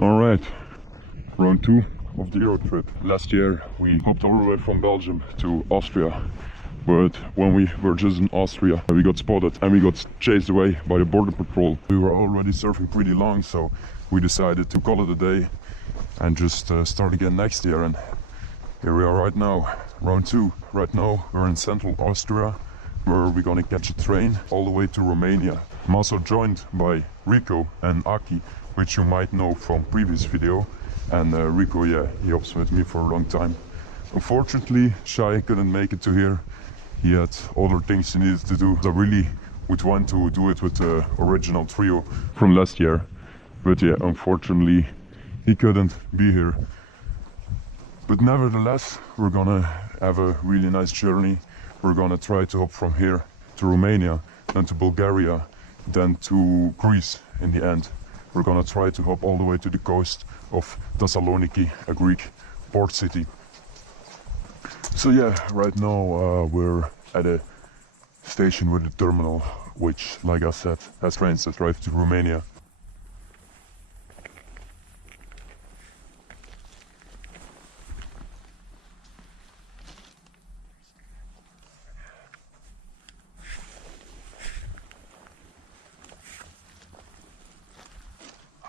Alright, round 2 of the Euro trip. Last year we hopped all the way from Belgium to Austria, but when we were just in Austria we got spotted and we got chased away by the border patrol. We were already surfing pretty long, so we decided to call it a day and just start again next year. And here we are right now, round 2. Right now we're in central Austria, where we're gonna catch a train all the way to Romania. I'm also joined by Rico and Aki, which you might know from previous video. And Rico, yeah, he hops with me for a long time. Unfortunately, Shai couldn't make it to here. He had other things he needed to do. I really would want to do it with the original trio from last year, but yeah, unfortunately he couldn't be here. But nevertheless, we're gonna have a really nice journey. We're gonna try to hop from here to Romania, then to Bulgaria, then to Greece in the end. We're gonna try to hop all the way to the coast of Thessaloniki, a Greek port city. So yeah, right now we're at a station with a terminal, which, like I said, has trains that drive to Romania.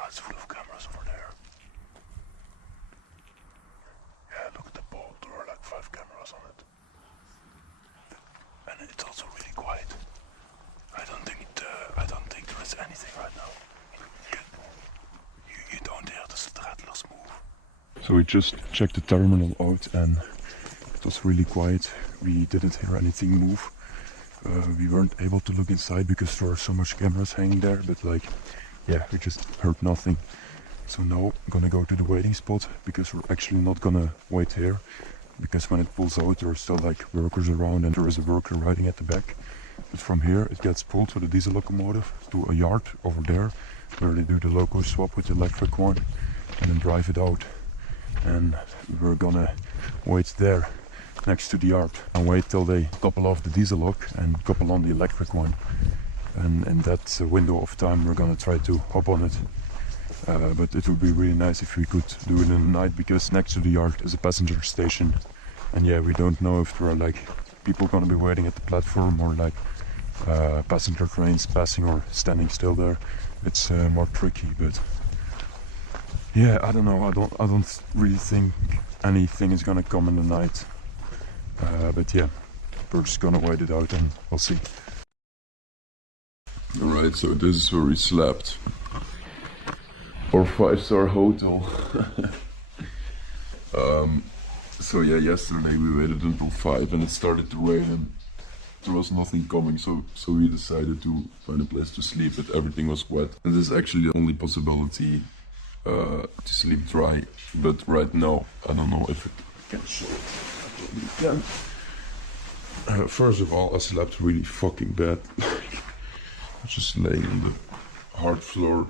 It's full of cameras over there. Yeah, look at the boat. There are like 5 cameras on it. And it's also really quiet. I don't think there is anything right now. You don't hear the straddlers move. So we just checked the terminal out and it was really quiet. We didn't hear anything move. We weren't able to look inside because there were so much cameras hanging there, but like, yeah, we just heard nothing. So now I'm gonna go to the waiting spot, because we're actually not gonna wait here, because when it pulls out there are still like workers around and there is a worker riding at the back. But from here it gets pulled with a diesel locomotive to a yard over there, where they do the loco swap with the electric one and then drive it out. And we're gonna wait there next to the yard and wait till they couple off the diesel lock and couple on the electric one. And in that window of time we're gonna try to hop on it. But it would be really nice if we could do it in the night, because next to the yard is a passenger station. And yeah, we don't know if there are like people gonna be waiting at the platform, or like passenger trains passing or standing still there. It's more tricky, but yeah, I don't know. I don't really think anything is gonna come in the night. But yeah, we're just gonna wait it out and we'll see. Alright, so this is where we slept. Our 5-star hotel. So yeah, yesterday we waited until 5 and it started to rain and there was nothing coming, so we decided to find a place to sleep, but everything was wet. And this is actually the only possibility to sleep dry, but right now I don't know if it can show it. I probably can. First of all, I slept really fucking bad. Just laying on the hard floor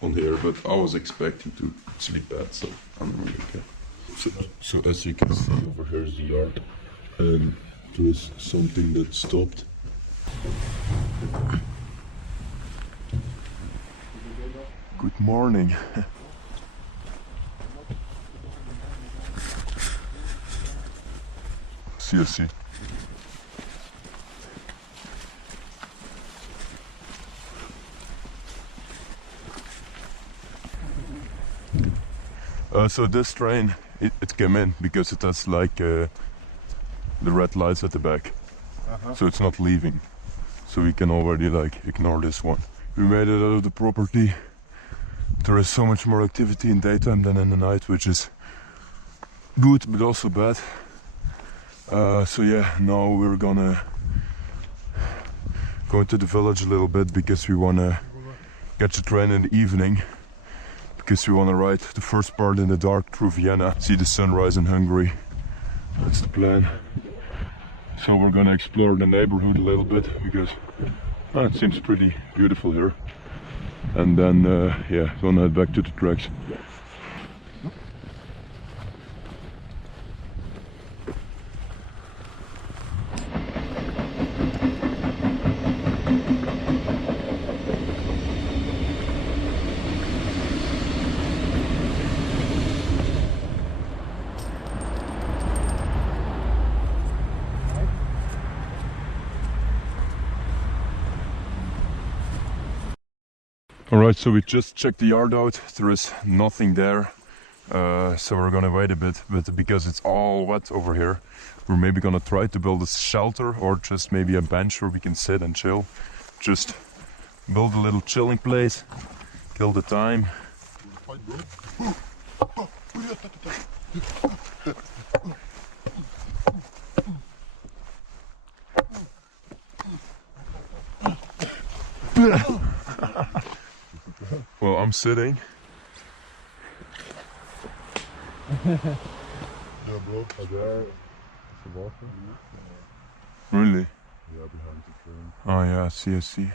on here, but I was expecting to sleep bad, so I'm really okay. So as you can see, over here is the yard, and there is something that stopped. Good morning. See. So this train, it came in because it has like the red lights at the back. So it's not leaving. So we can already like ignore this one. We made it out of the property. There is so much more activity in daytime than in the night, which is good but also bad. So yeah, now we're gonna go into the village a little bit because we wanna catch the train in the evening, because we wanna ride the first part in the dark through Vienna, see the sunrise in Hungary. That's the plan. So we're gonna explore the neighborhood a little bit because it seems pretty beautiful here. And then yeah, gonna head back to the tracks. Alright, so we just checked the yard out. There is nothing there, so we're gonna wait a bit, but because it's all wet over here, we're maybe gonna try to build a shelter or just maybe a bench where we can sit and chill. Just build a little chilling place, kill the time. Well, I'm sitting. Yeah, bro. There is the water. Really? Yeah, behind the train. Oh yeah, I see.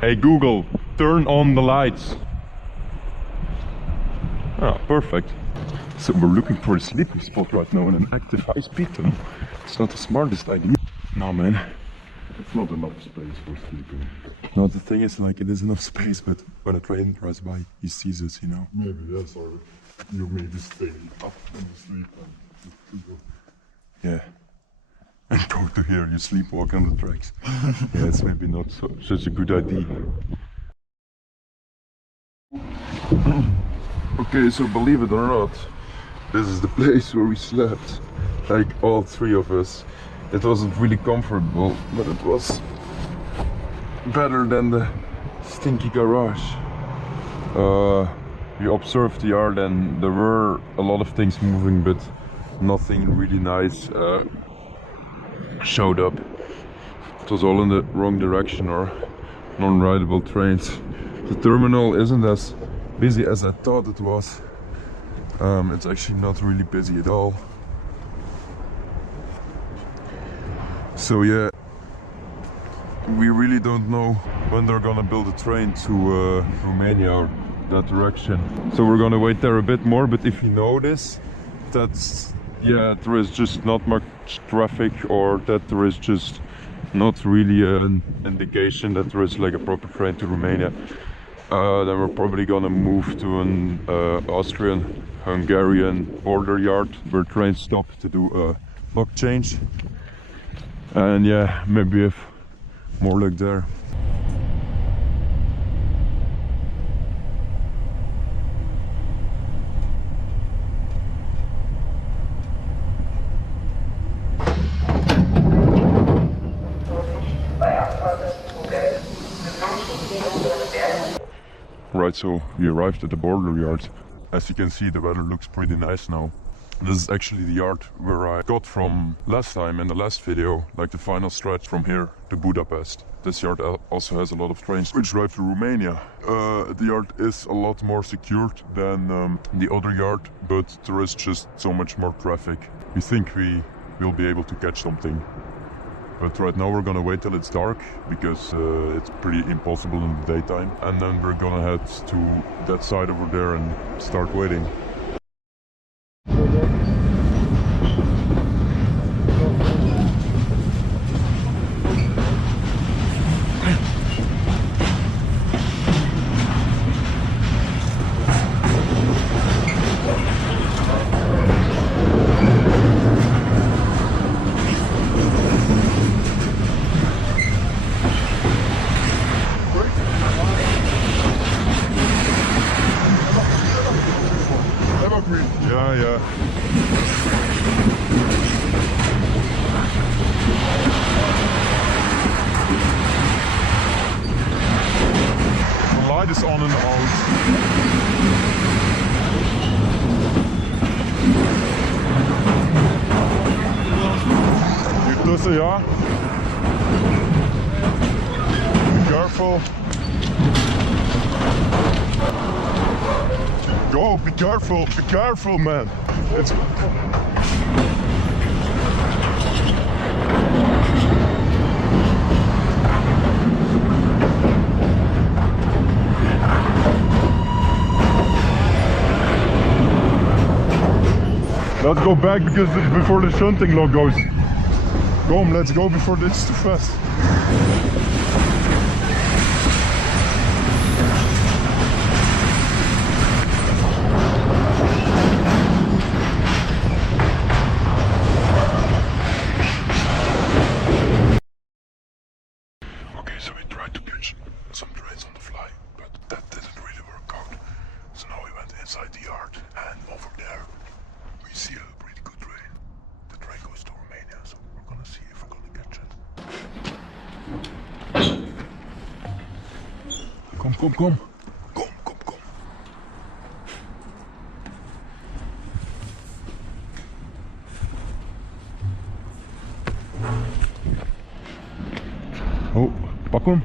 Hey Google, turn on the lights. Ah, perfect. So we're looking for a sleeping spot right now in an active high-speed tunnel. It's not the smartest idea. No man. It's not enough space for sleeping. No, the thing is, like, it is enough space, but when a train drives by, he sees us, you know. Maybe that's or you maybe stay up and sleep and Yeah. And go to here, you sleepwalk on the tracks. Yeah, it's maybe not such a good idea. Okay, so believe it or not, this is the place where we slept. Like, all three of us. It wasn't really comfortable, but it was better than the stinky garage. We observed the yard and there were a lot of things moving, but nothing really nice showed up. It was all in the wrong direction or non-rideable trains. The terminal isn't as busy as I thought it was. It's actually not really busy at all. So yeah, we really don't know when they're gonna build a train to Romania or that direction. So we're gonna wait there a bit more, but if you notice, that's, yeah, there is just not much traffic, or that there is just not really an indication that there is like a proper train to Romania. Then we're probably gonna move to an Austrian-Hungarian border yard where trains stop to do a lock change. And yeah, maybe have more luck there. Right, so we arrived at the border yard. As you can see, the weather looks pretty nice now. This is actually the yard where I got from last time in the last video, like the final stretch from here to Budapest. This yard also has a lot of trains which drive to Romania. The yard is a lot more secured than the other yard, but there is just so much more traffic. We think we will be able to catch something. But right now we're gonna wait till it's dark, because it's pretty impossible in the daytime. And then we're gonna head to that side over there and start waiting. on and out. Gick tussen, ja? Be careful. Go, be careful, man. It's... Let's go back because before the shunting lock goes. Come, let's go before this is too fast. Okay, so we tried to catch some trains on the fly, but that didn't really work out. So now we went inside the yard, and over there we see a pretty good train. The train goes to Romania, so we're gonna see if we're gonna catch it. Kom, kom, kom. Kom, kom, kom. Oh, pak hem.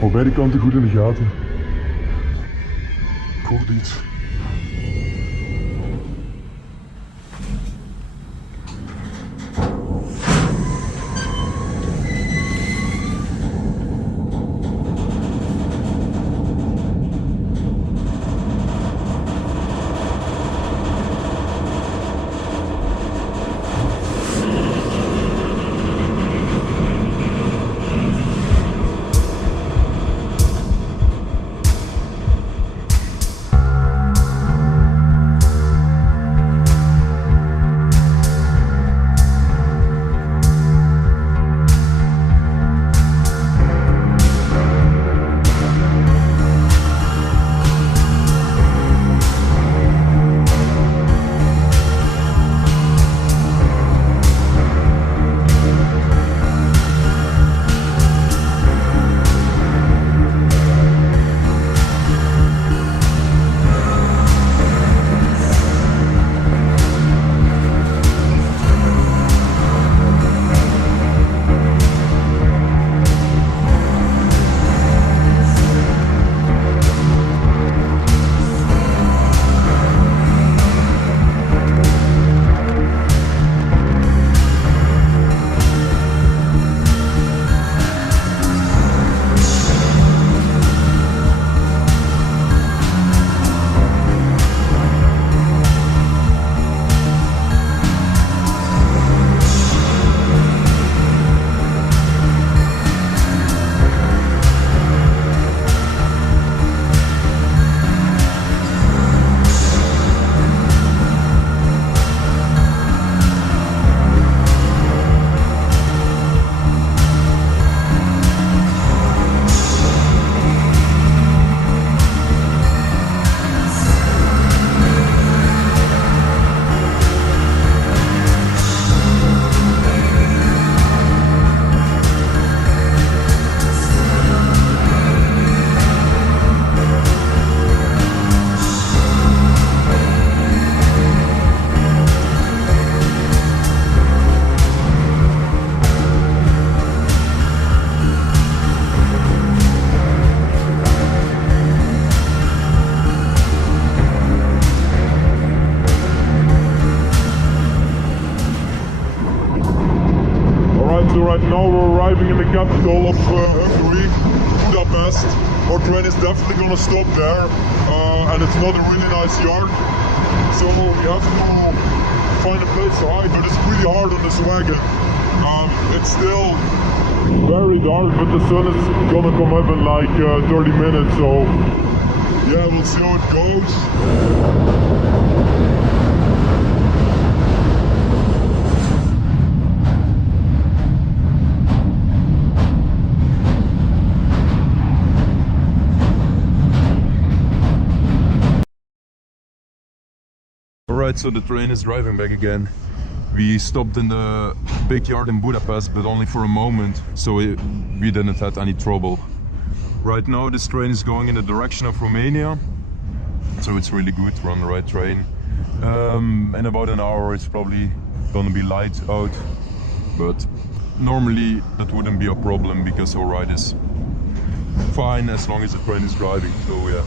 Op beide kanten goed in de gaten. Ik hoorde iets. Right now we're arriving in the capital of Hungary, Budapest. Our train is definitely gonna stop there, and it's not a really nice yard, so we have to find a place to hide, but it's pretty hard on this wagon. It's still very dark, but the sun is gonna come up in like 30 minutes, so yeah, we'll see how it goes. Alright, so the train is driving back again. We stopped in the big yard in Budapest, but only for a moment, so we didn't have any trouble. Right now this train is going in the direction of Romania, so it's really good, we're on the right train. In about an hour it's probably gonna be light out, but normally that wouldn't be a problem because our ride is fine as long as the train is driving, so yeah.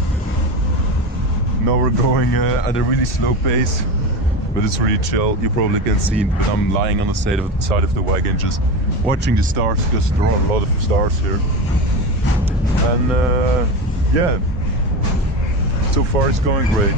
Now we're going at a really slow pace, but it's really chill. You probably can see, but I'm lying on the side of the wagon just watching the stars because there are a lot of stars here. And yeah, so far it's going great.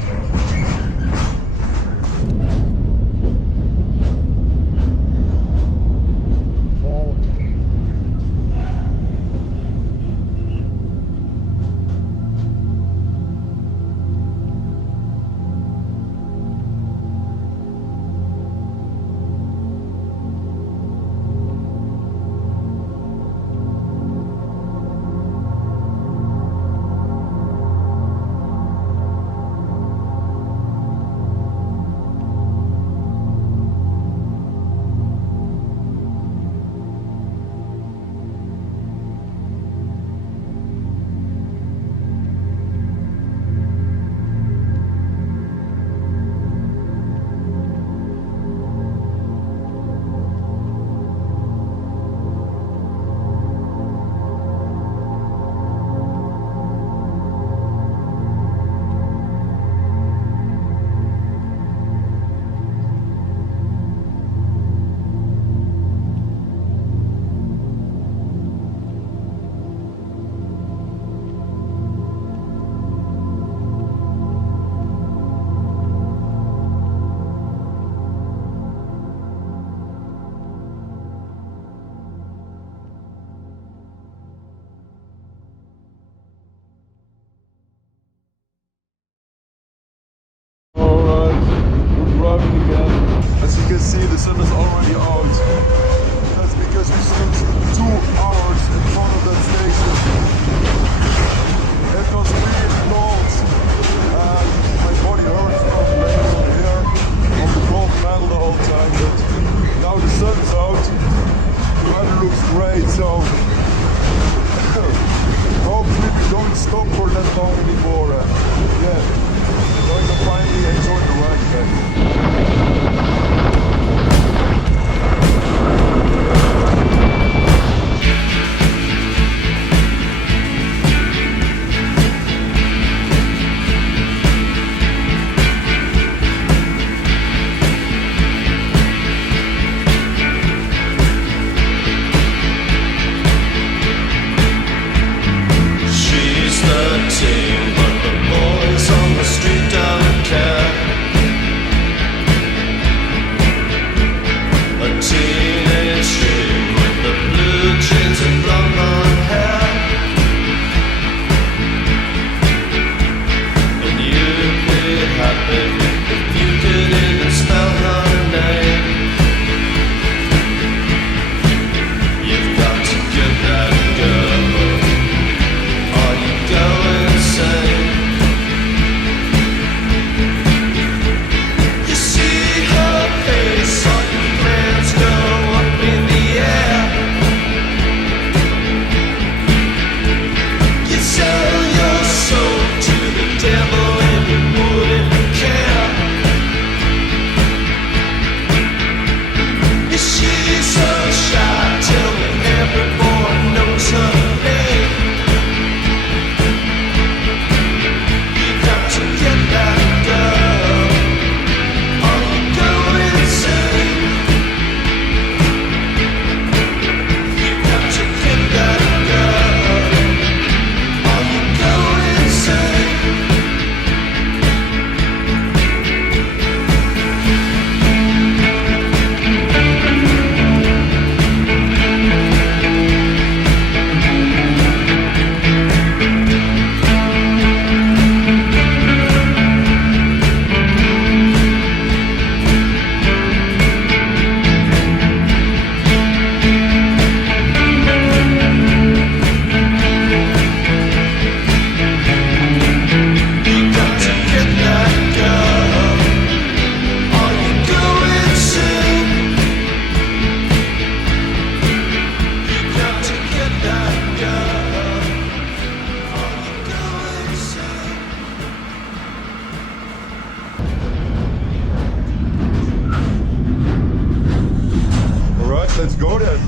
let's go then.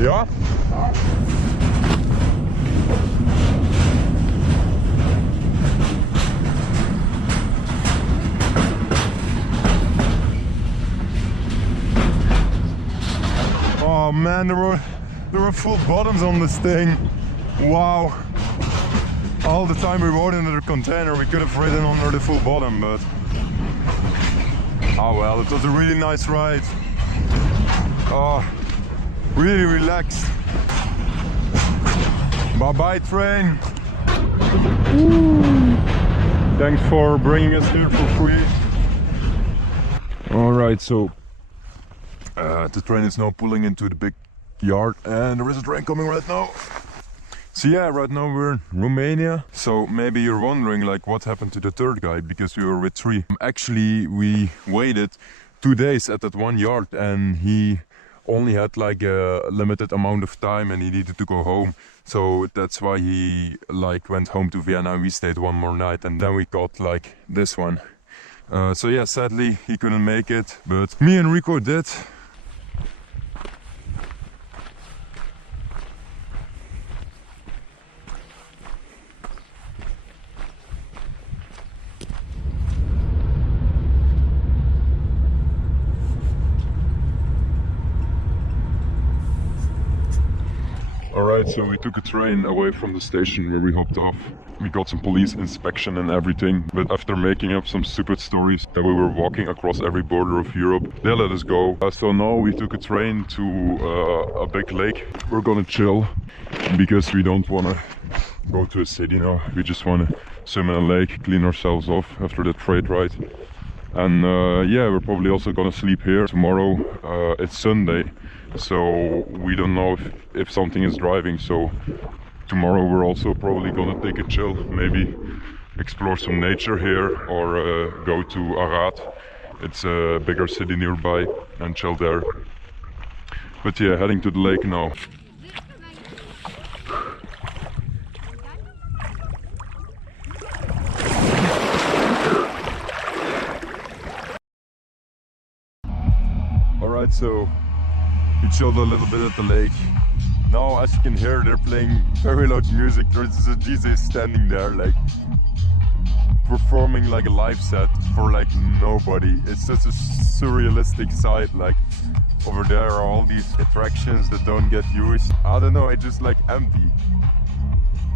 Ja? Oh man, there were full bottoms on this thing. Wow. All the time we rode into the container, we could have ridden under the full bottom, but oh well, it was a really nice ride. Oh, really relaxed. Bye bye train. Thanks for bringing us here for free. Alright, so the train is now pulling into the big yard and there is a train coming right now. So yeah, right now we're in Romania. So maybe you're wondering like what happened to the third guy, because we were with 3. Actually, we waited 2 days at that one yard and he only had like a limited amount of time and he needed to go home. So that's why he like went home to Vienna and we stayed one more night and then we got like this one. So yeah, sadly he couldn't make it, but me and Rico did. Alright, so we took a train away from the station where we hopped off. We got some police inspection and everything, but after making up some stupid stories that we were walking across every border of Europe, they let us go. So now we took a train to a big lake. We're gonna chill because we don't wanna go to a city now. We just wanna swim in a lake, clean ourselves off after that freight ride. And yeah, we're probably also gonna sleep here. Tomorrow it's Sunday, so we don't know if something is driving. So tomorrow we're also probably gonna take a chill, maybe explore some nature here or go to Arad. It's a bigger city nearby and chill there. But yeah, heading to the lake now. Alright, so we chilled a little bit at the lake. Now, as you can hear, they're playing very loud music. There's a DJ standing there, like performing like a live set for like nobody. It's such a surrealistic sight. Like over there are all these attractions that don't get used. I don't know, it's just like empty.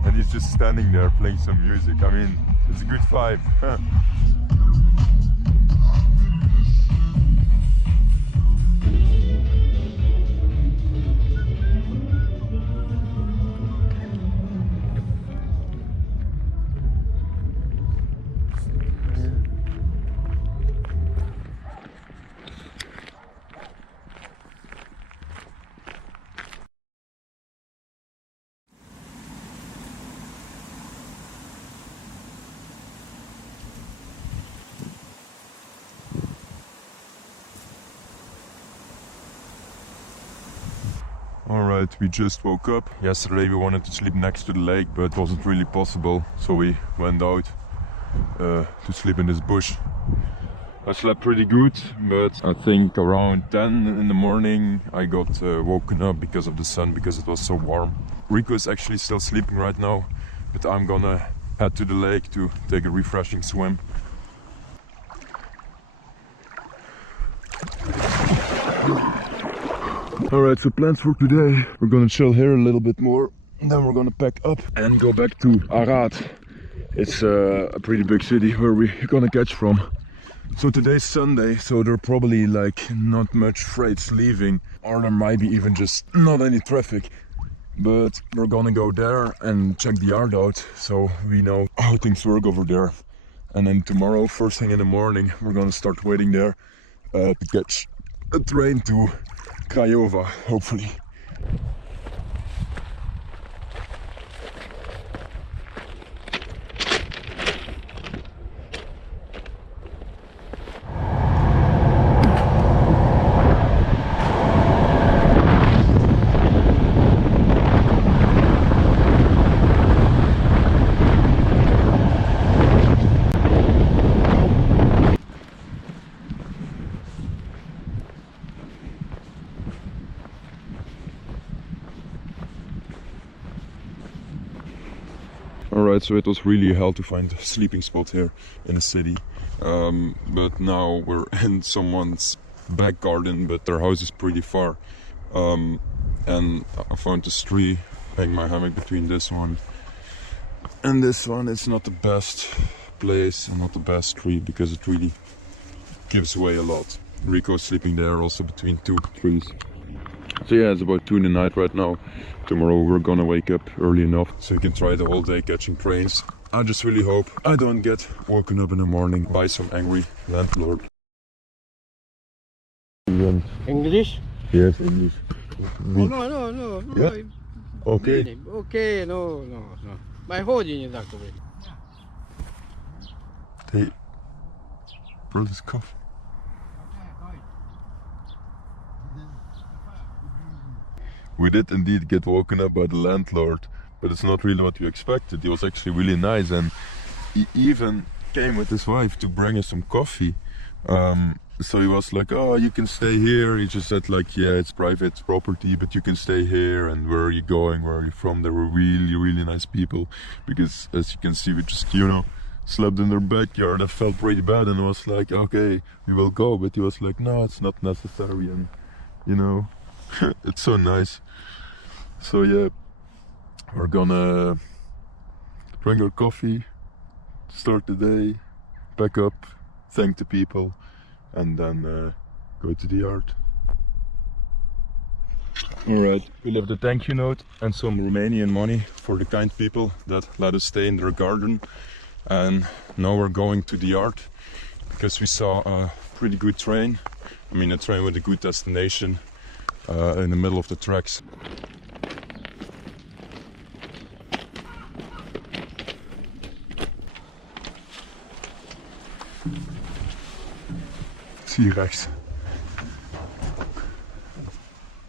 And he's just standing there playing some music. I mean, it's a good vibe. Alright, we just woke up. Yesterday we wanted to sleep next to the lake, but it wasn't really possible, so we went out to sleep in this bush. I slept pretty good, but I think around 10 in the morning I got woken up because of the sun, because it was so warm. Rico is actually still sleeping right now, but I'm gonna head to the lake to take a refreshing swim. Alright, so plans for today. We're gonna chill here a little bit more, and then we're gonna pack up and go back to Arad. It's a pretty big city where we're gonna catch from. So today's Sunday, so there are probably like not much freights leaving, or there might be even just not any traffic. But we're gonna go there and check the yard out, so we know how things work over there. And then tomorrow, first thing in the morning, we're gonna start waiting there to catch a train to Craiova, hopefully. Alright, so it was really hell to find a sleeping spot here in the city. But now we're in someone's back garden, but their house is pretty far. And I found this tree, hang my hammock between this one and this one. It's not the best place and not the best tree because it really gives away a lot. Rico's sleeping there also between two trees. So yeah, it's about 2 in the night right now. Tomorrow we're gonna wake up early enough so we can try the whole day catching trains. I just really hope I don't get woken up in the morning by some angry landlord. English? Yes, English. Oh, no. Yeah. Okay. Okay, no. My phone is actually. Hey, bro, this cough. We did indeed get woken up by the landlord, but it's not really what we expected. He was actually really nice, and he even came with his wife to bring us some coffee. So he was like, oh, you can stay here. He just said like, yeah, it's private property, but you can stay here. And where are you going? Where are you from? They were really, really nice people. Because as you can see, we just, slept in their backyard. I felt pretty bad and was like, okay, we will go. But he was like, no, it's not necessary. And, it's so nice. So yeah, we're gonna drink our coffee, start the day, pack up, thank the people, and then go to the yard. Alright, we left a thank you note and some Romanian money for the kind people that let us stay in their garden. And now we're going to the yard because we saw a pretty good train. I mean, a train with a good destination in the middle of the tracks. Zie je rechts.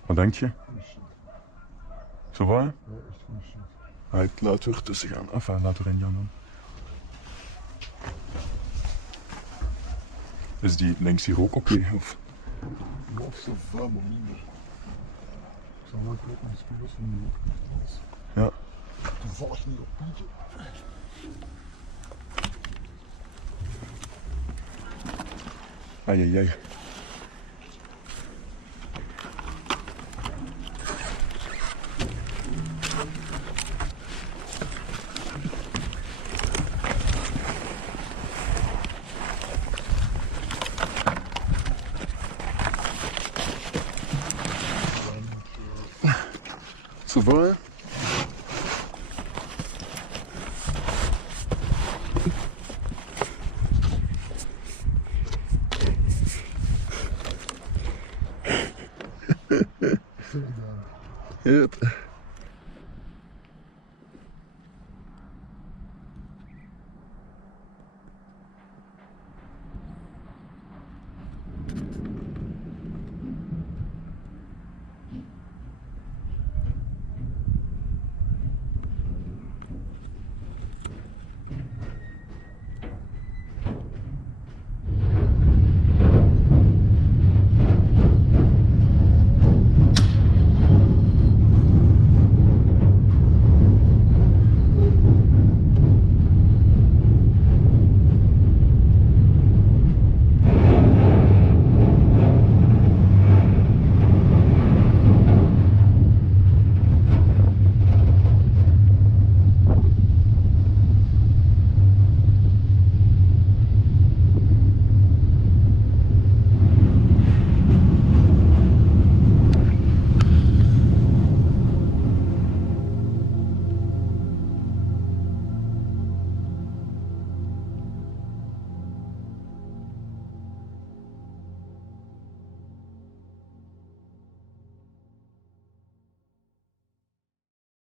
Wat denk je? Zo waar? Hij laat er tussen gaan. Enfin, laat er in Jan doen. Is die links hier ook oké? Of? Ja. Toevallig niet op Pietje. Ai. Ça va, hein? Ja.